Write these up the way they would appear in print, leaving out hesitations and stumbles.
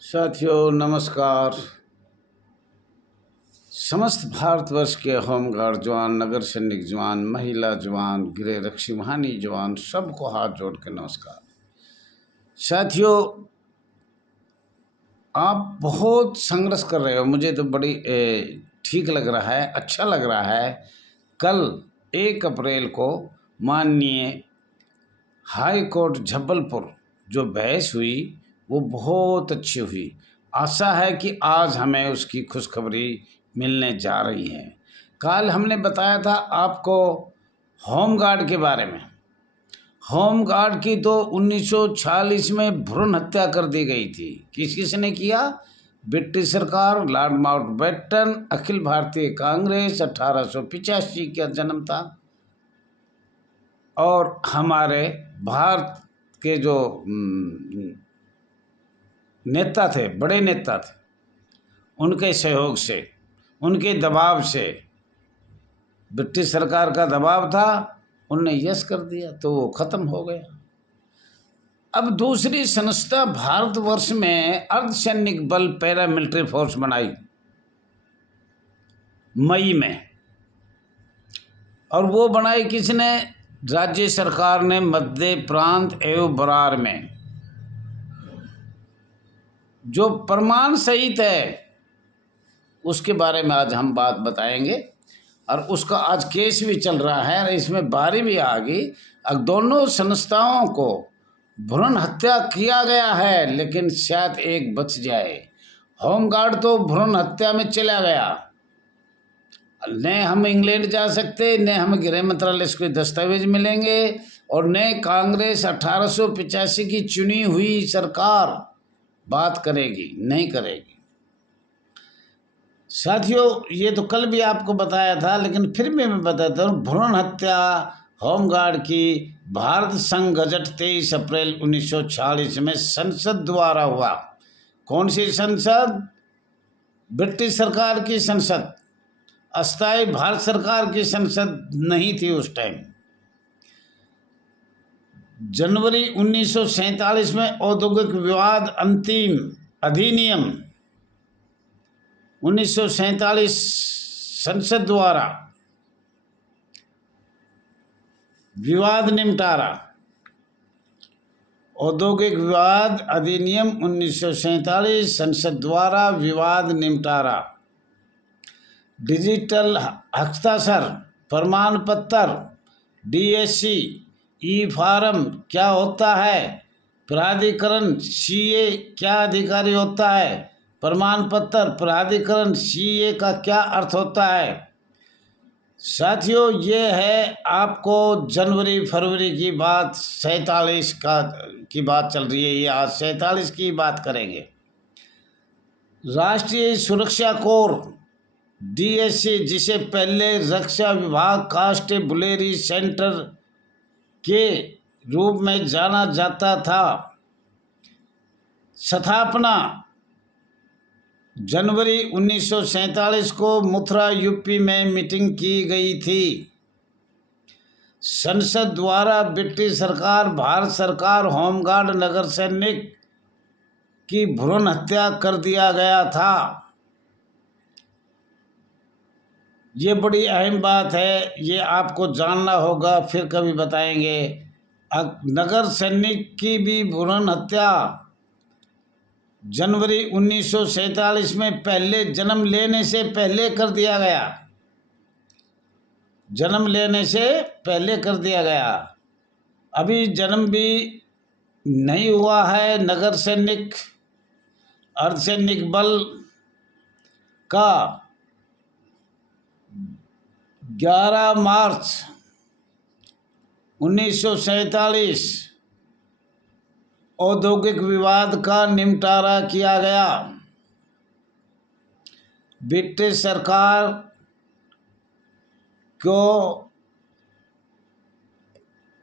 साथियों नमस्कार। समस्त भारतवर्ष के होमगार्ड जवान, नगर सैनिक जवान, महिला जवान, गृह रक्षी वाहिनी जवान, सबको हाथ जोड़ के नमस्कार। साथियों, आप बहुत संघर्ष कर रहे हो, मुझे तो बड़ी ठीक लग रहा है, अच्छा लग रहा है। कल 1 अप्रैल को माननीय हाई कोर्ट जबलपुर जो बहस हुई वो बहुत अच्छी हुई। आशा है कि आज हमें उसकी खुशखबरी मिलने जा रही है। कल हमने बताया था आपको होमगार्ड के बारे में। होमगार्ड की तो 1946 में भ्रूण हत्या कर दी गई थी। किसने किया? ब्रिटिश सरकार, लॉर्ड माउंटबेटन, अखिल भारतीय कांग्रेस। 1885 का जन्म था और हमारे भारत के जो नेता थे, बड़े नेता थे, उनके सहयोग से, उनके दबाव से, ब्रिटिश सरकार का दबाव था, उनने यस कर दिया तो वो ख़त्म हो गया। अब दूसरी संस्था भारतवर्ष में अर्धसैनिक बल पैरामिलिट्री फोर्स बनाई मई में, और वो बनाई किसने? राज्य सरकार ने मध्य प्रांत एवं बरार में। जो प्रमाण सहित है उसके बारे में आज हम बात बताएंगे, और उसका आज केस भी चल रहा है और इसमें बारी भी आ गई। अब दोनों संस्थाओं को भ्रूण हत्या किया गया है, लेकिन शायद एक बच जाए। होमगार्ड तो भ्रूण हत्या में चला गया, न हम इंग्लैंड जा सकते, न हम गृह मंत्रालय से कोई दस्तावेज मिलेंगे, और न कांग्रेस 1885 की चुनी हुई सरकार बात करेगी, नहीं करेगी। साथियों, ये तो कल भी आपको बताया था, लेकिन फिर भी मैं बताता हूँ। भ्रूण हत्या होमगार्ड की भारत संघ गजट 23 अप्रैल 1946 में संसद द्वारा हुआ। कौन सी संसद? ब्रिटिश सरकार की संसद, अस्थायी भारत सरकार की संसद नहीं थी उस टाइम। जनवरी 1947 में औद्योगिक विवाद अंतिम अधिनियम 1947 संसद द्वारा विवाद निपटारा, औद्योगिक विवाद अधिनियम 1947 संसद द्वारा विवाद निपटारा। डिजिटल हस्ताक्षर प्रमाण पत्र DSC ई फार्म क्या होता है? प्राधिकरण CA क्या अधिकारी होता है? प्रमाण पत्र प्राधिकरण CA का क्या अर्थ होता है? साथियों, ये है आपको जनवरी फरवरी की बात, 47 की बात चल रही है, ये आज 47 की बात करेंगे। राष्ट्रीय सुरक्षा कोर DSC, जिसे पहले रक्षा विभाग कांस्टेबुलरी सेंटर के रूप में जाना जाता था, स्थापना जनवरी 1947 को मथुरा UP में मीटिंग की गई थी। संसद द्वारा ब्रिटिश सरकार, भारत सरकार, होमगार्ड, नगर सैनिक की भ्रूण हत्या कर दिया गया था। ये बड़ी अहम बात है, ये आपको जानना होगा, फिर कभी बताएंगे। नगर सैनिक की भी भ्रूण हत्या जनवरी 1947 में पहले जन्म लेने से पहले कर दिया गया, जन्म लेने से पहले कर दिया गया। अभी जन्म भी नहीं हुआ है। नगर सैनिक अर्धसैनिक बल का 11 मार्च 1947 औद्योगिक विवाद का निपटारा किया गया। ब्रिटिश सरकार को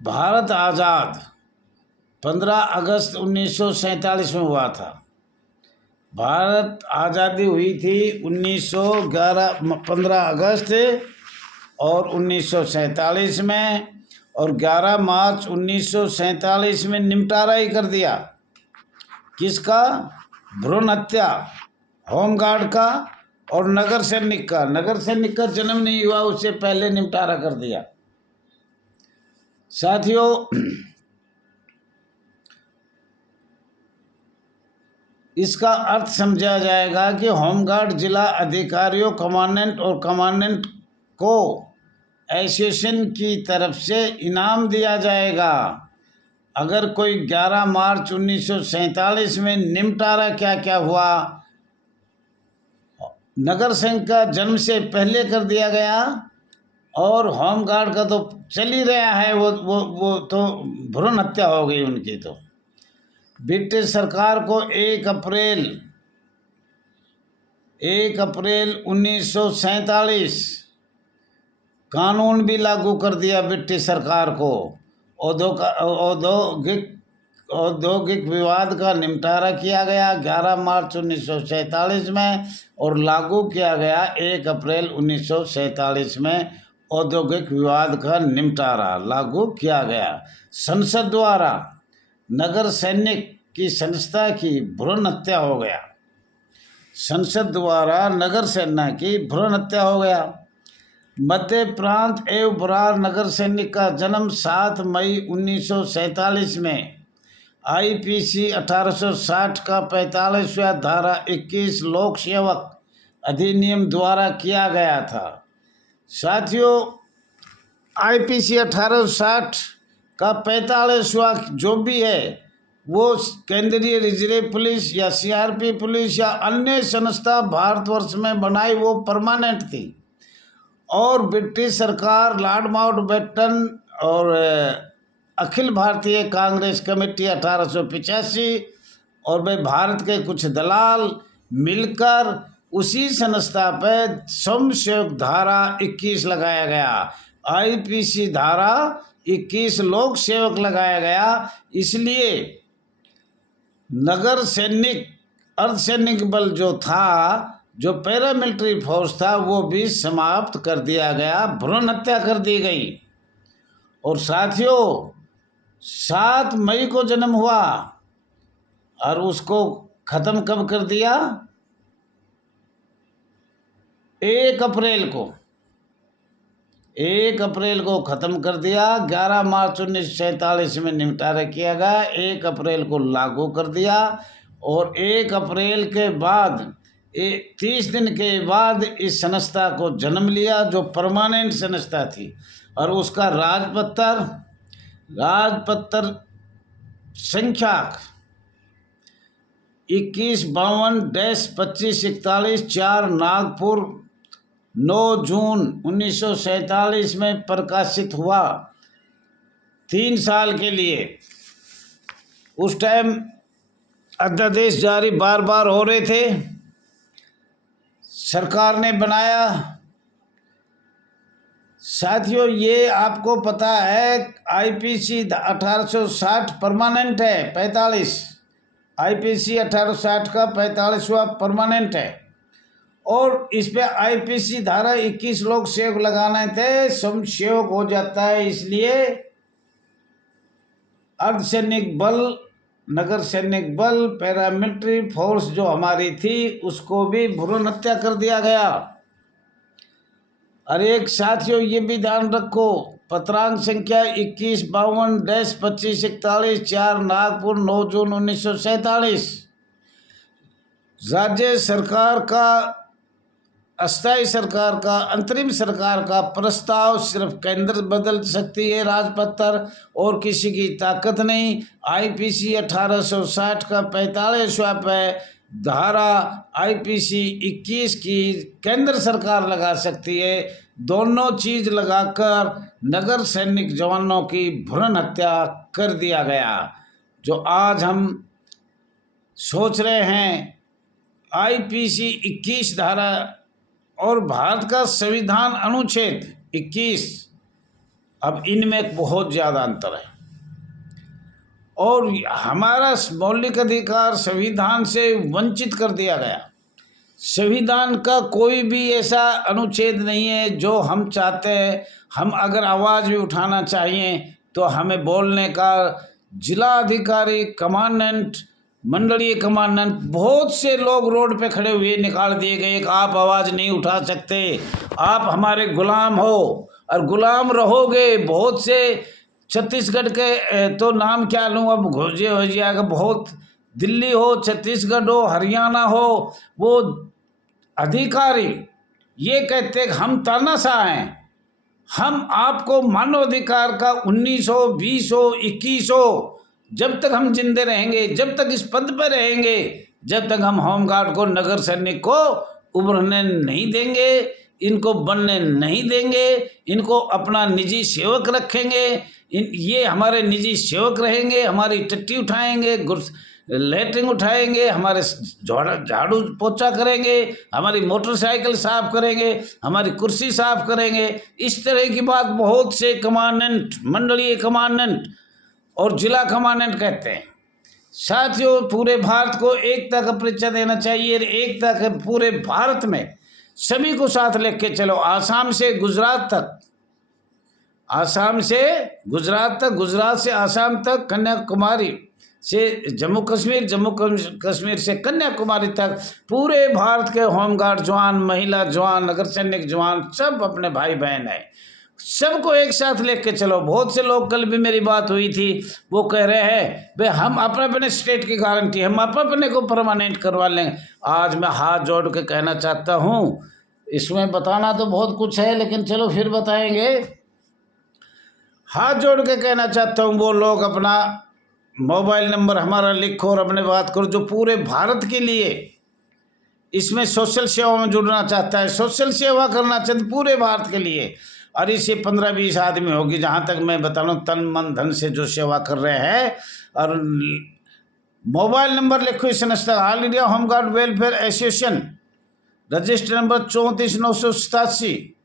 भारत आज़ाद 15 अगस्त 1947 में हुआ था। भारत आज़ादी हुई थी 15 अगस्त और 1947 में, और 11 मार्च 1947 में निपटारा ही कर दिया। किसका? भ्रूण हत्या होमगार्ड का और नगर सैनिक का जन्म नहीं हुआ, उससे पहले निपटारा कर दिया। साथियों, इसका अर्थ समझा जाएगा कि होमगार्ड जिला अधिकारियों, कमांडेंट और कमांडेंट को एसोसिएशन की तरफ से इनाम दिया जाएगा। अगर कोई 11 मार्च 1947 में निपटारा क्या क्या हुआ, नगर संघ का जन्म से पहले कर दिया गया और होमगार्ड का तो चल ही रहा है, वो तो भ्रूण हत्या हो गई उनकी। तो ब्रिटिश सरकार को 1 अप्रैल 1947 कानून भी लागू कर दिया ब्रिटिश सरकार को। औद्योगिक विवाद का निपटारा किया गया 11 मार्च 1947 में और लागू किया गया 1 अप्रैल 1947 में। औद्योगिक विवाद का निपटारा लागू किया गया। संसद द्वारा नगर सैनिक की संस्था की भ्रूण हत्या हो गया। संसद द्वारा नगर सेना की भ्रूण हत्या हो गया। मध्य प्रांत एवं बरार नगर सैनिक का जन्म 7 मई 1947 में आईपीसी 1860 का 45वां धारा 21 लोक सेवक अधिनियम द्वारा किया गया था। साथियों, आईपीसी 1860 का 45वां जो भी है वो केंद्रीय रिजर्व पुलिस या सीआरपी पुलिस या अन्य संस्था भारतवर्ष में बनाई, वो परमानेंट थी। और ब्रिटिश सरकार, लॉर्ड माउंटबेटन और अखिल भारतीय कांग्रेस कमेटी 1885 और वे भारत के कुछ दलाल मिलकर उसी संस्था पर समसेवक धारा 21 लगाया गया। आईपीसी धारा 21 लोक सेवक लगाया गया। इसलिए नगर सैनिक, अर्धसैनिक बल जो था, जो पैरामिलिट्री फोर्स था, वो भी समाप्त कर दिया गया, भ्रूण हत्या कर दी गई। और साथियों, 7 मई को जन्म हुआ और उसको खत्म कब कर दिया? 1 अप्रैल को खत्म कर दिया। 11 मार्च 1947 में निपटारा किया गया, 1 अप्रैल को लागू कर दिया और 1 अप्रैल के बाद 30 दिन के बाद इस संस्था को जन्म लिया, जो परमानेंट संस्था थी। और उसका राजपत्र संख्या 2152-2541, 4 नागपुर, 9 जून 1947 में प्रकाशित हुआ। 3 साल के लिए उस टाइम अध्यादेश जारी बार बार हो रहे थे, सरकार ने बनाया। साथियों, ये आपको पता है आईपीसी 1860 परमानेंट है, 45 आईपीसी 1860 का 45वां परमानेंट है। और इस पे आईपीसी धारा 21 लोग सेवक लगाने थे, समसेवक हो जाता है। इसलिए अर्धसैनिक बल, नगर सैनिक बल, पैरामिलिट्री फोर्स जो हमारी थी, उसको भी भ्रूण हत्या कर दिया गया। और एक साथियों, ये भी ध्यान रखो, पत्रांक संख्या 2152-2541, 4 नागपुर, 9 जून 1947। राज्य सरकार का, अस्थायी सरकार का, अंतरिम सरकार का प्रस्ताव सिर्फ केंद्र बदल सकती है राजपत्र, और किसी की ताकत नहीं। आईपीसी 1860 का 45वां पे धारा आईपीसी 21 की केंद्र सरकार लगा सकती है। दोनों चीज लगाकर नगर सैनिक जवानों की भ्रूण हत्या कर दिया गया। जो आज हम सोच रहे हैं आईपीसी 21 धारा और भारत का संविधान अनुच्छेद 21, अब इनमें बहुत ज़्यादा अंतर है। और हमारा मौलिक अधिकार संविधान से वंचित कर दिया गया। संविधान का कोई भी ऐसा अनुच्छेद नहीं है जो हम चाहते हैं। हम अगर आवाज़ भी उठाना चाहिए तो हमें बोलने का जिला अधिकारी, कमांडेंट मंडलीय कमांडेंट, बहुत से लोग रोड पे खड़े हुए निकाल दिए गए कि आप आवाज़ नहीं उठा सकते, आप हमारे गुलाम हो और गुलाम रहोगे। बहुत से छत्तीसगढ़ के तो नाम क्या लूँ अब, घोजे हो जाएगा, बहुत, दिल्ली हो, छत्तीसगढ़ हो, हरियाणा हो, वो अधिकारी ये कहते हैं हम तानाशाह हैं, हम आपको मानवाधिकार का 19 हो, 20 हो, 21 हो, जब तक हम जिंदे रहेंगे, जब तक इस पद पर रहेंगे, जब तक हम होमगार्ड को, नगर सैनिक को उभरने नहीं देंगे, इनको बनने नहीं देंगे, इनको अपना निजी सेवक रखेंगे, ये हमारे निजी सेवक रहेंगे, हमारी टट्टी उठाएंगे, लेटरिंग उठाएंगे, हमारे झाड़ू पोछा करेंगे, हमारी मोटरसाइकिल साफ करेंगे, हमारी कुर्सी साफ करेंगे। इस तरह की बात बहुत से कमांडेंट, मंडलीय कमांडेंट और जिला कमांडेंट कहते हैं। साथियों, पूरे भारत को एकता का परिचय देना चाहिए, एकता के पूरे भारत में सभी को साथ लेके चलो, आसाम से गुजरात तक, आसाम से गुजरात तक, गुजरात से आसाम तक, कन्याकुमारी से जम्मू कश्मीर, जम्मू कश्मीर से कन्याकुमारी तक, पूरे भारत के होमगार्ड जवान, महिला जवान, नगर सैनिक जवान, सब अपने भाई बहन हैं, सबको एक साथ लेके चलो। बहुत से लोग, कल भी मेरी बात हुई थी, वो कह रहे हैं भाई हम अपने स्टेट की गारंटी, हम अपने को परमानेंट करवा लेंगे। आज मैं हाथ जोड़ के कहना चाहता हूँ, इसमें बताना तो बहुत कुछ है लेकिन चलो फिर बताएंगे। हाथ जोड़ के कहना चाहता हूँ, वो लोग अपना मोबाइल नंबर हमारा लिखो और अपने बात करो, जो पूरे भारत के लिए इसमें सोशल सेवा में जुड़ना चाहता है, सोशल सेवा करना चाहते पूरे भारत के लिए, और इसे 15-20 आदमी होगी, जहाँ तक मैं बता रहा हूँ, तन मन धन से जो सेवा कर रहे हैं। और मोबाइल नंबर लिखो इस संस्था, all India home guard welfare association, register number 34,987,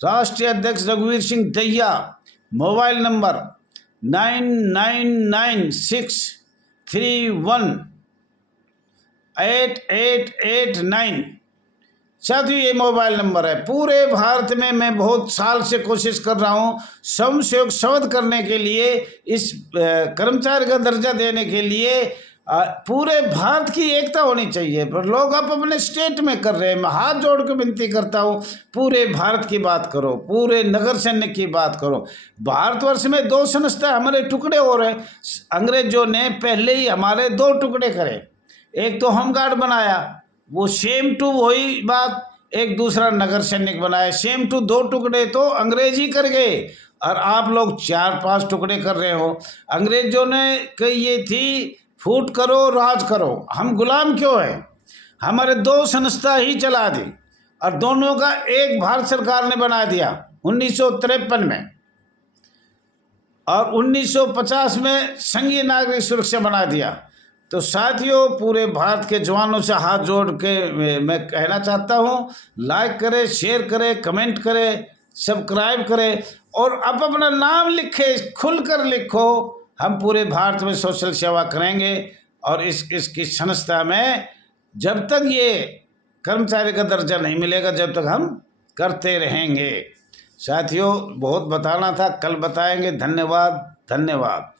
राष्ट्रीय अध्यक्ष रघुवीर सिंह दहिया, मोबाइल नंबर 9996318889। साथियों, ये मोबाइल नंबर है। पूरे भारत में मैं बहुत साल से कोशिश कर रहा हूँ स्वयंसेवक शपथ करने के लिए, इस कर्मचारी का दर्जा देने के लिए। पूरे भारत की एकता होनी चाहिए, पर लोग आप अपने स्टेट में कर रहे हैं। मैं हाथ जोड़ के विनती करता हूँ, पूरे भारत की बात करो, पूरे नगर सैनिक की बात करो। भारतवर्ष में 2 संस्था हमारे टुकड़े हो रहे, अंग्रेजों ने पहले ही हमारे 2 टुकड़े करे, एक तो होमगार्ड बनाया, वो सेम टू वही बात, एक दूसरा नगर सैनिक बनाया, सेम टू 2 टुकड़े तो अंग्रेज ही कर गए, और आप लोग 4-5 टुकड़े कर रहे हो। अंग्रेजों ने कही ये थी, फूट करो राज करो, हम गुलाम क्यों हैं? हमारे 2 संस्था ही चला दी, और दोनों का एक भारत सरकार ने बना दिया 1953 में, और 1950 में संघीय नागरिक सुरक्षा बना दिया। तो साथियों, पूरे भारत के जवानों से हाथ जोड़ के मैं कहना चाहता हूँ, लाइक करें, शेयर करें, कमेंट करें, सब्सक्राइब करें, और अब अपना नाम लिखे, खुलकर लिखो। हम पूरे भारत में सोशल सेवा करेंगे, और इसकी संस्था में जब तक ये कर्मचारी का दर्जा नहीं मिलेगा, जब तक हम करते रहेंगे। साथियों, बहुत बताना था, कल बताएंगे। धन्यवाद, धन्यवाद।